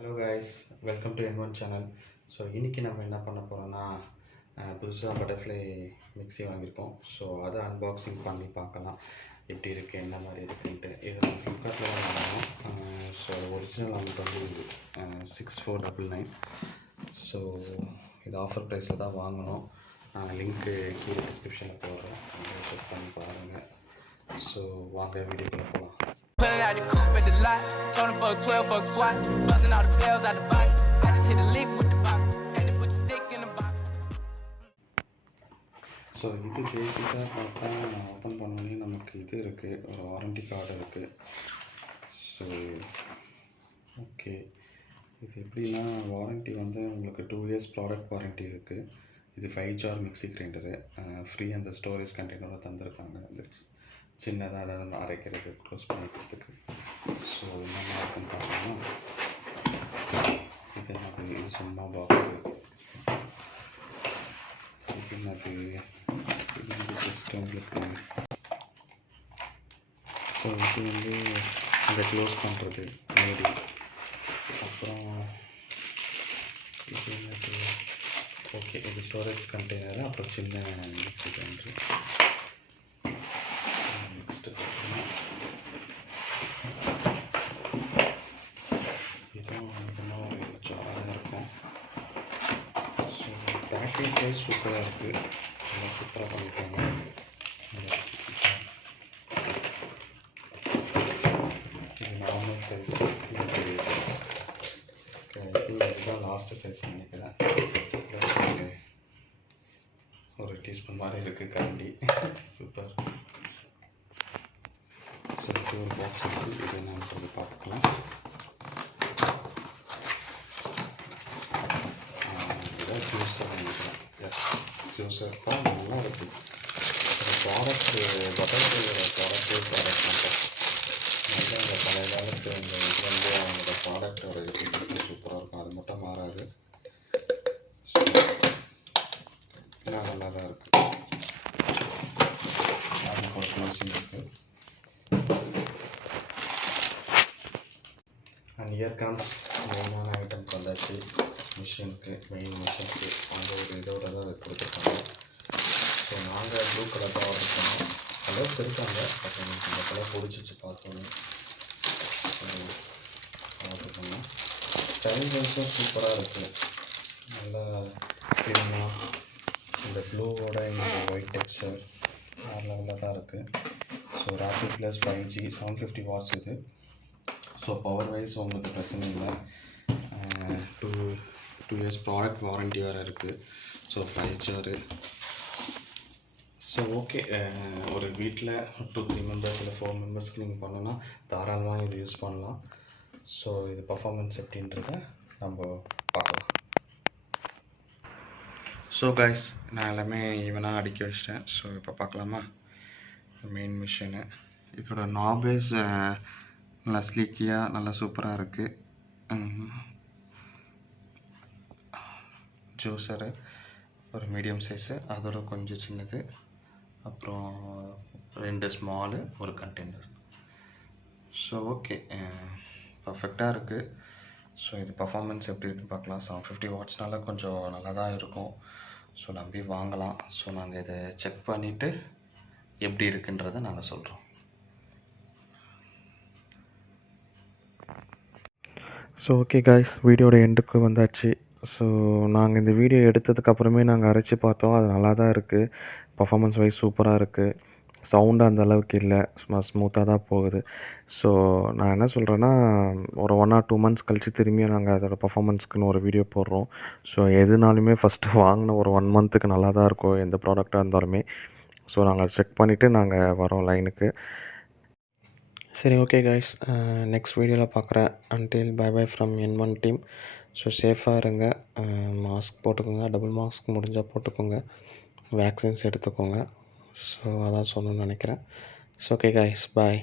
Hello guys, welcome to N1 channel. So இன்றைக்கி நம்ம என்ன பண்ண போகிறோன்னா, புதுசாக பட்டர்ஃப்ளை மிக்ஸி வாங்கியிருக்கோம். ஸோ அதை அன்பாக்சிங் பண்ணி பார்க்கலாம் எப்படி இருக்குது, என்ன மாதிரி இருக்குன்ட்டு. இது நம்ம ஃப்ளிப்கார்ட்டில் தான் வாங்கினோம். ஸோ ஒரிஜினல் அமௌண்ட் வந்து 6499. ஸோ இது ஆஃபர் ப்ரைஸில் தான் வாங்கினோம். லிங்க்கு கீழே டிஸ்கிரிப்ஷனில் போடுறேன், செக் பண்ணி பாருங்கள். ஸோ வாங்க வீடியோக்குள்ளே போகலாம். Pulling out the coupe at the lot, Tony fuck 12 fuck SWAT, busting all the bells out the box. I just hit a lick with the box, had to put the stick in the box. So இது பேசிக்காக பார்த்தா open பண்ணோடனே நமக்கு இது இருக்குது, ஒரு warranty card இருக்குது. So okay, இது எப்படின்னா வாரண்டி வந்து உங்களுக்கு 2 years ப்ராடக்ட் வாரண்டி இருக்குது. இது 5 jar மிக்ஸி கிரைண்டரு, ஃப்ரீ அந்த ஸ்டோரேஜ் கண்டெய்னரோட தந்திருக்காங்க. அது சின்னதாக அதாவது அரைக்கிறது க்ளோஸ் பண்ணிக்கிறதுக்கு. ஸோ என்னென்ன இருக்குன்னு பார்த்தோம்னா, இது என்னது, இது சும்மா பாக்ஸு. இது என்னது, இது வந்து ஜஸ்ட் உங்களுக்கு. ஸோ இது வந்து அதை க்ளோஸ் பண்ணுறது மேடி. அப்புறம் இது என்னது, ஓகே, இது ஸ்டோரேஜ் கண்டெய்னர். அப்புறம் சின்ன மிக்ஸி கிரைண்டரு. பேக்கிங் ப்ரைஸ் சூப்பராக இருக்குது, எல்லாம் சூப்பராக பண்ணியிருக்காங்க. இது நார்மல் சைஸ், இது பெரிய சைஸ். ஐ திங்க் இதுதான் லாஸ்ட்டு சைஸ் நினைக்கிறேன். ஒரு டீஸ்பூன் மாதிரி இருக்குது கரண்டி. சூப்பர். சரி, ஒரு பாக்ஸ் இருக்குது, இது என்னன்னு சொல்லி பார்க்கலாம். இதான் ஜூஸர் நினைக்கிறேன். எஸ், ஜூஸர் தான் நல்லா இருக்குது. ப்ராடக்ட்டு பட்டர்ஃப்ளையோட ப்ராடக்ட் மட்டும் நல்லா அந்த பழைய காலத்து அந்த இது வந்து அவங்களோட ப்ராடக்டோட இது சூப்பராக இருக்கும். அது மட்டும் மாறாது. எல்லாம் நல்லா தான் இருக்குது. அது ஒரு க்ளோசிங் இருக்குது. அண்ட் இயர் கம்ஸ் மெயினான ஐட்டம்க்கு வந்தாச்சு. மிஷினுக்கு, மெயின் மிஷினுக்கு அந்த ஒரு இதோட தான் அது கொடுத்துருக்காங்க. ஸோ நாங்கள் ப்ளூ கலர் தான் ஆர்டர் பண்ணோம். கலர்ஸ் இருக்காங்க, பட் எனக்கு இந்த கலர் பிடிச்சிச்சு பார்த்தோன்னே ஆர்டர் பண்ணோம். ஸ்டைல் வைஸும் சூப்பராக இருக்குது, நல்லா ஸ்லிம்மாக. இந்த ப்ளூவோட இந்த ஒயிட் டெக்ஸ்சர் வேறு லெவலில் தான் இருக்குது. So rapid plus 5G 750 watts இது. ஸோ பவர் வைஸ் உங்களுக்கு பிரச்சனை இல்லை. 2 years ப்ராடக்ட் வாரண்டி வேறு இருக்குது. So 5 jar. ஸோ ஓகே, ஒரு வீட்டில் 2-3 மெம்பர்ஸ் இல்லை 4 மெம்பர்ஸ்க்கு நீங்கள் பண்ணோன்னா தாராளமாக இது யூஸ் பண்ணலாம். ஸோ இது பர்ஃபார்மன்ஸ் எப்படின்றத நம்ம பார்க்கலாம். ஸோ கைஸ், நான் எல்லாமே ஈவனாக அடுக்கி வச்சிட்டேன். ஸோ இப்போ பார்க்கலாமா. மெயின் மிஷினு, இதோட நாபேஸ் நல்லா ஸ்லீக்கியாக நல்லா சூப்பராக இருக்குது. ஜூஸரு ஒரு மீடியம் சைஸு, அதோட கொஞ்சம் சின்னது. அப்புறம் 2 ஸ்மாலு, ஒரு கண்டெய்னர். ஸோ ஓகே, பர்ஃபெக்டாக இருக்குது. ஸோ இது பர்ஃபார்மன்ஸ் எப்படி இருக்குன்னு பார்க்கலாம். 750 wattsனால கொஞ்சம் நல்லா தான் இருக்கும். ஸோ நம்பி வாங்கலாம். ஸோ நாங்கள் இதை செக் பண்ணிவிட்டு எப்படி இருக்குன்றதை நாங்கள் சொல்கிறோம். ஸோ ஓகே காய்ஸ், வீடியோட எண்டுக்கு வந்தாச்சு. ஸோ நாங்கள் இந்த வீடியோ எடுத்ததுக்கப்புறமே நாங்கள் அரைச்சி பார்த்தோம். அது நல்லா தான் இருக்குது, பர்ஃபார்மன்ஸ் வைஸ் சூப்பராக இருக்குது. சவுண்டு அந்த அளவுக்கு இல்லை, சும்மா ஸ்மூத்தாக தான் போகுது. ஸோ நான் என்ன சொல்கிறேன்னா, ஒரு 1 or 2 months கழித்து திரும்பியும் நாங்கள் அதோட பர்ஃபார்மன்ஸ்க்குன்னு ஒரு வீடியோ போடுறோம். ஸோ எதுனாலுமே ஃபஸ்ட்டு வாங்கின ஒரு 1 monthக்கு நல்லா தான் இருக்கும், எந்த ப்ராடக்டாக இருந்தாலுமே. ஸோ நாங்கள் செக் பண்ணிவிட்டு நாங்கள் வரோம் லைனுக்கு. சரி, ஓகே கைஸ், நெக்ஸ்ட் வீடியோவில் பார்க்குறேன். Until by by from N1 team. So சேஃபாக இருங்க, மாஸ்க் போட்டுக்கோங்க, டபுள் மாஸ்க் முடிஞ்சால் போட்டுக்கோங்க, வேக்சின்ஸ் எடுத்துக்கோங்க. ஸோ அதான் சொல்லணும்னு நினைக்கிறேன். ஸோ ஓகே கைஸ், பாய்.